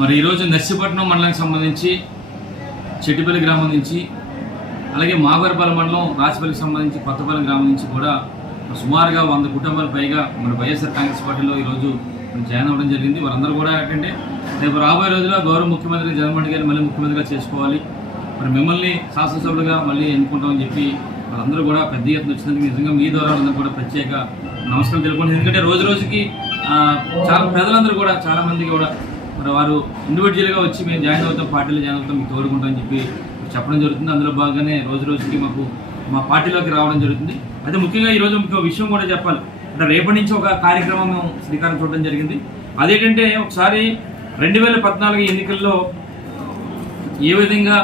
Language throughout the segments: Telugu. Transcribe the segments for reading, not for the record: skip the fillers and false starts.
మరి ఈరోజు నర్సీపట్నం మండలానికి సంబంధించి చెట్టిపల్లి గ్రామం నుంచి అలాగే మాగరపాలెం మండలం రాసిపల్లికి సంబంధించి కొత్తపల్లి గ్రామం నుంచి కూడా సుమారుగా 100 కుటుంబాల పైగా మన వైఎస్ఆర్ కాంగ్రెస్ పార్టీలో ఈరోజు జాయిన్ అవ్వడం జరిగింది. వారందరూ కూడా ఏంటంటే రేపు రాబోయే రోజుల్లో గౌరవ ముఖ్యమంత్రి జగన్మోహన్ రెడ్డి గారిని మళ్ళీ ముఖ్యమంత్రిగా చేసుకోవాలి, మరి మిమ్మల్ని శాసనసభ్యులుగా మళ్ళీ ఎన్నుకుంటామని చెప్పి వాళ్ళందరూ కూడా పెద్ద ఎత్తున వచ్చినందుకు నిజంగా మీ ద్వారా అందరూ కూడా ప్రత్యేక నమస్కారం తెలుపుకుంటున్నాను. ఎందుకంటే రోజు రోజుకి చాలా ప్రజలందరూ కూడా చాలామంది కూడా మరి వారు ఇండివిజువల్గా వచ్చి మేము జాయిన్ అవుతాం, పార్టీలో జాయిన్ అవుతాం, మీకు తోడుకుంటామని చెప్పి చెప్పడం జరుగుతుంది. అందులో భాగంగానే రోజు రోజుకి మాకు మా పార్టీలోకి రావడం జరుగుతుంది. అయితే ముఖ్యంగా ఈరోజు మీకు విషయం కూడా చెప్పాలి, అంటే రేపటి నుంచి ఒక కార్యక్రమం మేము శ్రీకారం చూడడం జరిగింది. అదేంటంటే ఒకసారి 2014 ఎన్నికల్లో ఏ విధంగా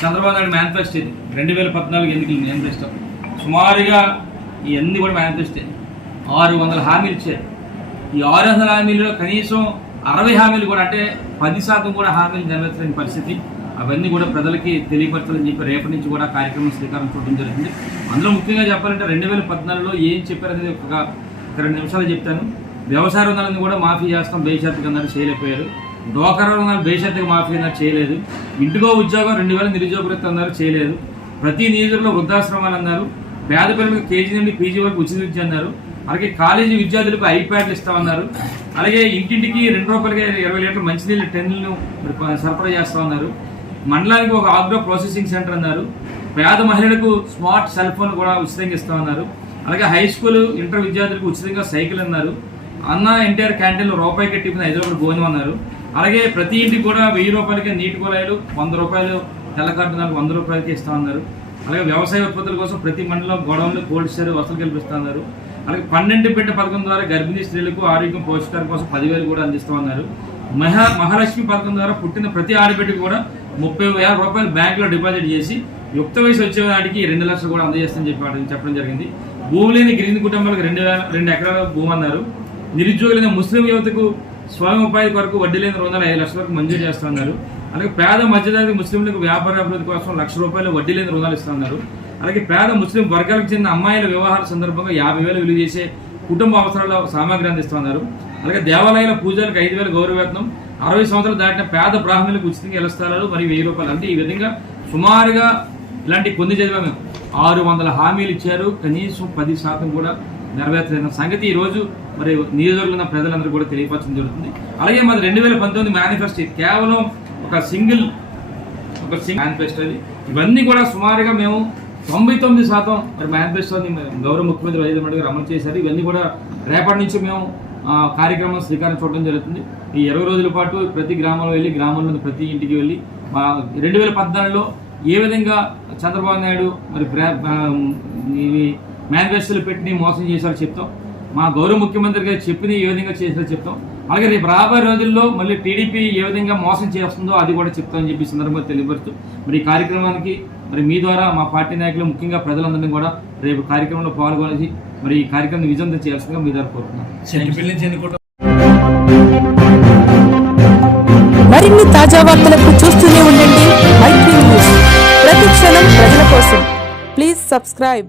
చంద్రబాబు నాయుడు మేనిఫెస్టో ఇది 2014 ఎన్నికల మేనిఫెస్టో సుమారుగా ఇవన్నీ కూడా మేనిఫెస్టో 600 హామీలు ఇచ్చారు. ఈ 600 హామీల్లో కనీసం 60 హామీలు కూడా అంటే 10% కూడా హామీలు నెరవేర్చలేని పరిస్థితి. అవన్నీ కూడా ప్రజలకి తెలియపరచాలని చెప్పి రేపటి నుంచి కూడా కార్యక్రమం శ్రీకారం చూడడం జరుగుతుంది. అందులో ముఖ్యంగా చెప్పాలంటే 2014లో ఏం చెప్పారనేది ఒక 2 నిమిషాలు చెప్తాను. వ్యవసాయ రుణాలను కూడా మాఫీ చేస్తాం బేషరతుగా అన్నారు, చేయలేకపోయారు. డోకరా రుణాలు బేషరతుగా మాఫీ అన్నారు, చేయలేదు. ఇంటికో ఉద్యోగం 2000 నిరుద్యోగ అన్నారు, చేయలేదు. ప్రతి నియోజకవర్గంలో వృద్ధాశ్రమాలు అన్నారు. పేద పిల్లలకు కేజీ నుండి పీజీ వరకు ఉచిత విద్య అన్నారు. అలాగే కాలేజీ విద్యార్థులకు ఐప్యాడ్లు ఇస్తామన్నారు. అలాగే ఇంటింటికి 2 రూపాయలకి 20 లీటర్ల మంచినీళ్ళు టెన్నులను సరఫరా చేస్తామన్నారు. మండలానికి ఒక ఆగ్రో ప్రాసెసింగ్ సెంటర్ అన్నారు. పేద మహిళలకు స్మార్ట్ సెల్ ఫోన్ కూడా ఉచితంగా ఇస్తామన్నారు. అలాగే హై స్కూల్ ఇంటర్ విద్యార్థులకు ఉచితంగా సైకిల్ అన్నారు. అన్న ఎన్టీఆర్ క్యాంటీన్లో రూపాయికి టిఫిన్ 5 రూపాయలు భోజనం అన్నారు. అలాగే ప్రతి ఇంటికి కూడా 1000 రూపాయలకి నీటి కుళాయిలు, 100 రూపాయలు తెల్ల కార్డునాలు 100 రూపాయలకి ఇస్తామన్నారు. అలాగే వ్యవసాయ ఉత్పత్తుల కోసం ప్రతి మండలం గొడవలు కోల్డ్ స్టోర్ వసతులు కల్పిస్తున్నారు. అలాగే 12 బిడ్డ పథకం ద్వారా గర్భిణీ స్త్రీలకు ఆరోగ్యం పోషకాల కోసం 10,000 కూడా అందిస్తామన్నారు. మహాలక్ష్మి పథకం ద్వారా పుట్టిన ప్రతి ఆడబిడ్డకు కూడా 30,000 రూపాయలు బ్యాంకులో డిపాజిట్ చేసి యుక్త వయసు వచ్చే నాటికి 2 లక్షలు కూడా అందజేస్తామని చెప్పడం జరిగింది. భూమి లేని గిరిజన కుటుంబాలకు 2 ఎకరాల భూమి అన్నారు. నిరుద్యోగులైన ముస్లిం యువతకు స్వయం ఉపాధి కొరకు వడ్డీ లేని రుణాలు 5 లక్షల వరకు మంజూరు చేస్తున్నారు. అలాగే పేద మధ్యతరగతి ముస్లింలకు వ్యాపార అభివృద్ధి కోసం 1 లక్ష రూపాయలు వడ్డీ లేని రుణాలు ఇస్తున్నారు. అలాగే పేద ముస్లిం వర్గాలకు చెందిన అమ్మాయిల వివాహాల సందర్భంగా 50,000 విలువ చేసే కుటుంబ అవసరాల సామాగ్రి అందిస్తున్నారు. అలాగే దేవాలయాల పూజలకు 5,000 గౌరవవేతనం, 60 సంవత్సరాలు దాటిన పేద బ్రాహ్మణులకు ఉచితంగా ఇళ్ల స్థలాలు మరియు 1000 రూపాయలు. అంటే ఈ విధంగా సుమారుగా ఇలాంటి కొన్ని చదివాము. 600 హామీలు ఇచ్చారు, కనీసం 10% కూడా నెరవేర్చలేని సంగతి ఈరోజు మరి నియోజకవర్గంలో ప్రజలందరూ కూడా తెలియపరచడం జరుగుతుంది. అలాగే మాది 2019 మేనిఫెస్టో కేవలం ఒక సింగిల్ మేనిఫెస్టో అది. ఇవన్నీ కూడా సుమారుగా మేము 99% మరి మేనిఫెస్టోని గౌరవ ముఖ్యమంత్రి వైఎస్ జగన్మోహన్ రెడ్డి గారు అమలు చేశారు. ఇవన్నీ కూడా రేపటి నుంచి మేము కార్యక్రమం శ్రీకారం చూడడం జరుగుతుంది. ఈ 20 రోజుల పాటు ప్రతి గ్రామంలో వెళ్ళి గ్రామంలో ప్రతి ఇంటికి వెళ్ళి 2014లో ఏ విధంగా చంద్రబాబు నాయుడు మరి మేనిఫెస్టోలు పెట్టి మోసం చేశారో చెప్తాం. మా గౌరవ ముఖ్యమంత్రి గారు చెప్పిన ఏ విధంగా చేశారో చెప్తాం. అలాగే రేపు రాబోయే రోజుల్లో మళ్ళీ టీడీపీ ఏ విధంగా మోసం చేస్తుందో అది కూడా చెప్తామని చెప్పి సందర్భంగా తెలియపరుస్తూ మరి ఈ కార్యక్రమానికి మరి మీ ద్వారా మా పార్టీ నాయకులు ముఖ్యంగా ప్రజలందరినీ కూడా రేపు కార్యక్రమంలో పాల్గొనేసి మరి ఈ కార్యక్రమం విజయవంతం చేయాల్సిందిగా మీ ద్వారా కోరుతున్నాను. మరిన్ని తాజా వార్తలకు చూస్తూనే ఉండండి మైత్రి న్యూస్. ప్రతి క్షణం ప్రజల కోసం. Please subscribe.